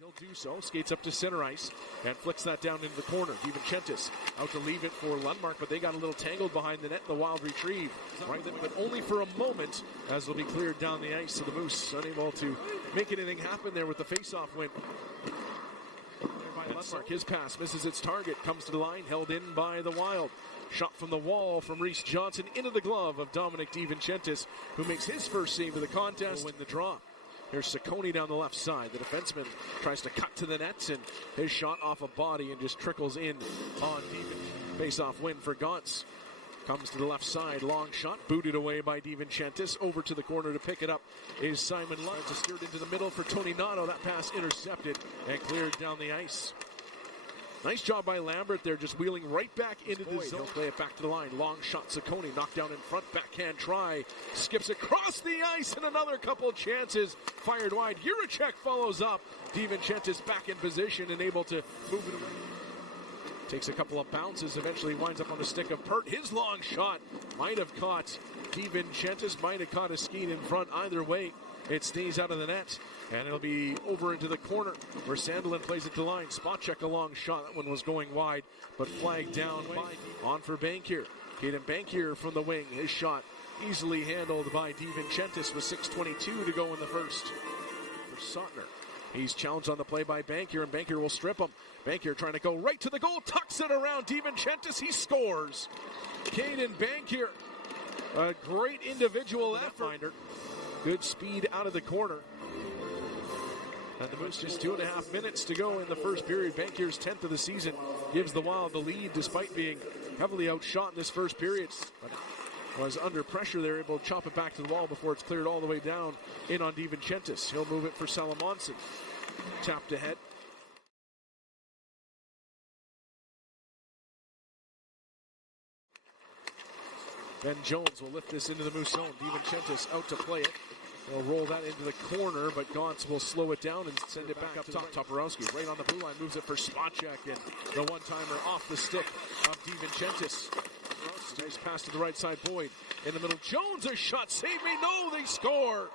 He'll do so, skates up to center ice, and flicks that down into the corner. DiVincentiis out to leave it for Lundmark, but they got a little tangled behind the net. The Wild retrieve, right there, but only for a moment, as it'll be cleared down the ice. So the Moose unable to make anything happen there with the face-off win. Lundmark, his pass misses its target, comes to the line, held in by the Wild. Shot from the wall from Reese Johnson into the glove of Domenic DiVincentiis, who makes his first save of the contest. Win the draw. Here's Ciccone down the left side. The defenseman tries to cut to the nets, and his shot off a body and just trickles in on DiVincentiis. Face-off win for Gauntz. Comes to the left side, long shot, booted away by DiVincentiis. Over to the corner to pick it up is Simon Lund. Steered into the middle for Tony Nato. That pass intercepted and cleared down the ice. Nice job by Lambert there, just wheeling right back into the zone. He'll play it back to the line. Long shot, Ciccone knocked down in front. Backhand try. Skips across the ice, and another couple chances. Fired wide. Juracek follows up. DiVincentiis back in position and able to move it away. Takes a couple of bounces. Eventually winds up on the stick of Pert. His long shot might have caught DiVincentiis. Might have caught a skate in front. Either way, it stays out of the net. And it'll be over into the corner where Sandelin plays it to line. Spot check, a long shot. That one was going wide, but flagged down. On for Bankier. Caden Bankier from the wing. His shot easily handled by DiVincentiis with 6:22 to go in the first. For Sautner. He's challenged on the play by Bankier, and Bankier will strip him. Bankier trying to go right to the goal. Tucks it around DiVincentiis. He scores. Caden Bankier. A great individual effort. Good speed out of the corner. And the Moose just 2.5 minutes to go in the first period. Bankier's 10th of the season gives the Wild the lead despite being heavily outshot in this first period. But was under pressure there, able to chop it back to the wall before it's cleared all the way down in on DiVincentiis. He'll move it for Salamonson. Tapped ahead. Ben Jones will lift this into the Moose zone. DiVincentiis out to play it. They'll roll that into the corner, but Gauntz will slow it down and send it back up top. Toporowski right on the blue line, moves it for Spacek, and the one-timer off the stick of DiVincentiis. Nice pass to the right side, Boyd in the middle. Jones, a shot, save me, no, they score!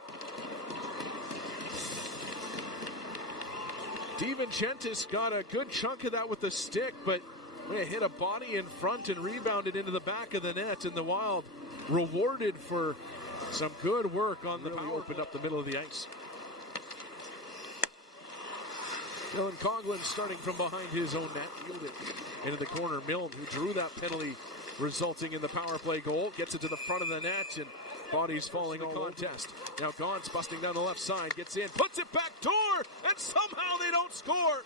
DiVincentiis got a good chunk of that with the stick, but they hit a body in front and rebounded into the back of the net, and the Wild rewarded for some good work on the power. Opened up the middle of the ice. Dylan Coughlin starting from behind his own net. Yielded into the corner. Milne, who drew that penalty, resulting in the power play goal. Gets it to the front of the net, and bodies falling all contest. Now Gauntz busting down the left side. Gets in, puts it back door, and somehow they don't score.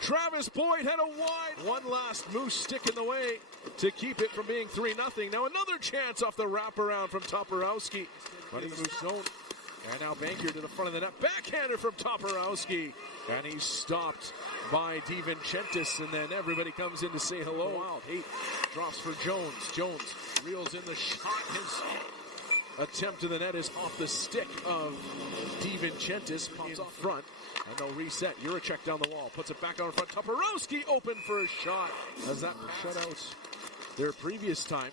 Travis Boyd had a wide one last Moose stick in the way to keep it from being 3-0. Now another chance off the wraparound from Toporowski. Running the Moose zone. And now Bankier to the front of the net. Backhander from Toporowski. And he's stopped by DiVincentiis. And then everybody comes in to say hello. Wild Haight drops for Jones. Jones reels in the shot. His attempt to the net is off the stick of DiVincentiis. Pops off front. And they'll reset. Juracek down the wall. Puts it back out in front. Toporowski open for a shot. As that shut out their previous time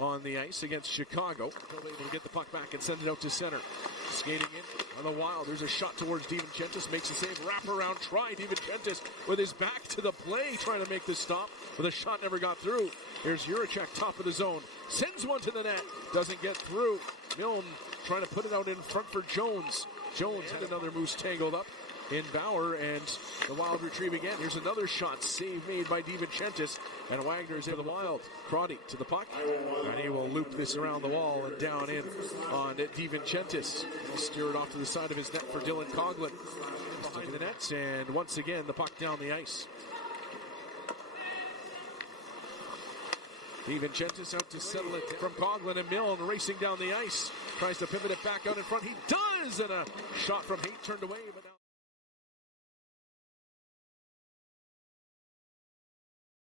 on the ice against Chicago. They'll be able to get the puck back and send it out to center. Skating in on the Wild. There's a shot towards DiVincentiis. Makes the save. Wraparound try. DiVincentiis with his back to the play trying to make the stop. But the shot never got through. Here's Juracek, top of the zone. Sends one to the net. Doesn't get through. Milne trying to put it out in front for Jones. Jones had another Moose tangled up in Bauer, and the Wild retrieve again. Here's another shot, save made by DiVincentiis, and Wagner's in the Wild. Crotty to the puck, and he will loop this around the wall and down in on DiVincentiis. He'll steer it off to the side of his net for Dylan Coughlin. Sticking the nets, and once again the puck down the ice. DiVincentiis out to settle it from Coughlin, and Milne racing down the ice. Tries to pivot it back out in front. He does, and a shot from Haight turned away. But now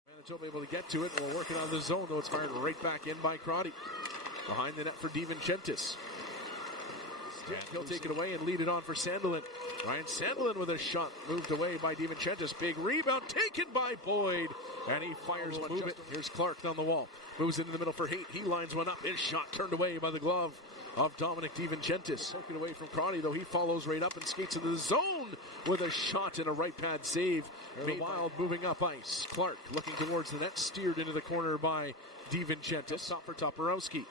Manitoba able to get to it. We're working on the zone, though it's fired right back in by Crotty. Behind the net for DiVincentiis. He'll take it away and lead it on for Sandelin. Ryan Sandelin with a shot moved away by DiVincentiis. Big rebound taken by Boyd. And he fires one. Move it. Here's Clark down the wall. Moves into the middle for Haight. He lines one up. His shot turned away by the glove of Domenic DiVincentiis. Poking away from Crotty, though. He follows right up and skates into the zone with a shot and a right pad save. The Wild moving up ice. Clark looking towards the net. Steered into the corner by DiVincentiis. Stop for Toporowski.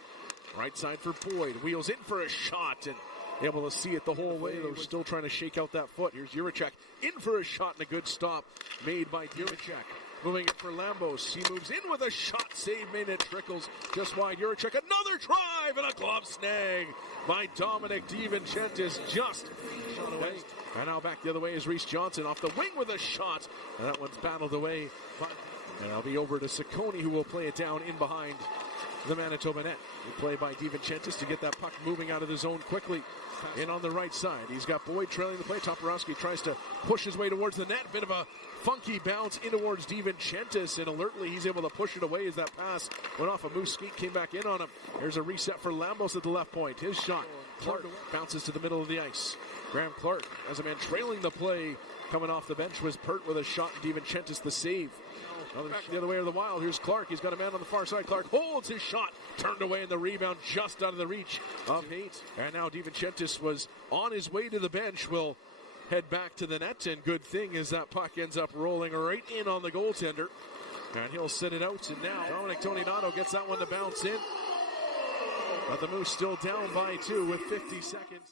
Right side for Boyd. Wheels in for a shot and able to see it the whole way. They're still trying to shake out that foot. Here's Juracek in for a shot and a good stop made by Juracek. Moving it for Lambos. He moves in with a shot save made. It trickles just wide. Juracek, another drive and a glove snag by Domenic DiVincentiis. Just shot away. And now back the other way is Reese Johnson off the wing with a shot. And that one's battled away. And it'll be over to Ciccone, who will play it down in behind the Manitoba net. Good play by DiVincentiis to get that puck moving out of the zone quickly. In on the right side. He's got Boyd trailing the play. Toporowski tries to push his way towards the net. Bit of a funky bounce in towards DiVincentiis, and alertly he's able to push it away as that pass went off a moose skate, came back in on him. There's a reset for Lambos at the left point. His shot. Clark bounces to the middle of the ice. Graham Clark, as a man trailing the play, coming off the bench was Pert with a shot. DiVincentiis the save. Back the other way of the Wild. Here's Clark. He's got a man on the far side. Clark holds his shot. Turned away in the rebound just out of the reach of Haight. And now DiVincentiis was on his way to the bench. Will head back to the net. And good thing is that puck ends up rolling right in on the goaltender. And he'll sit it out. And now Dominic Toninato gets that one to bounce in. But the Moose still down by 2 with 50 seconds.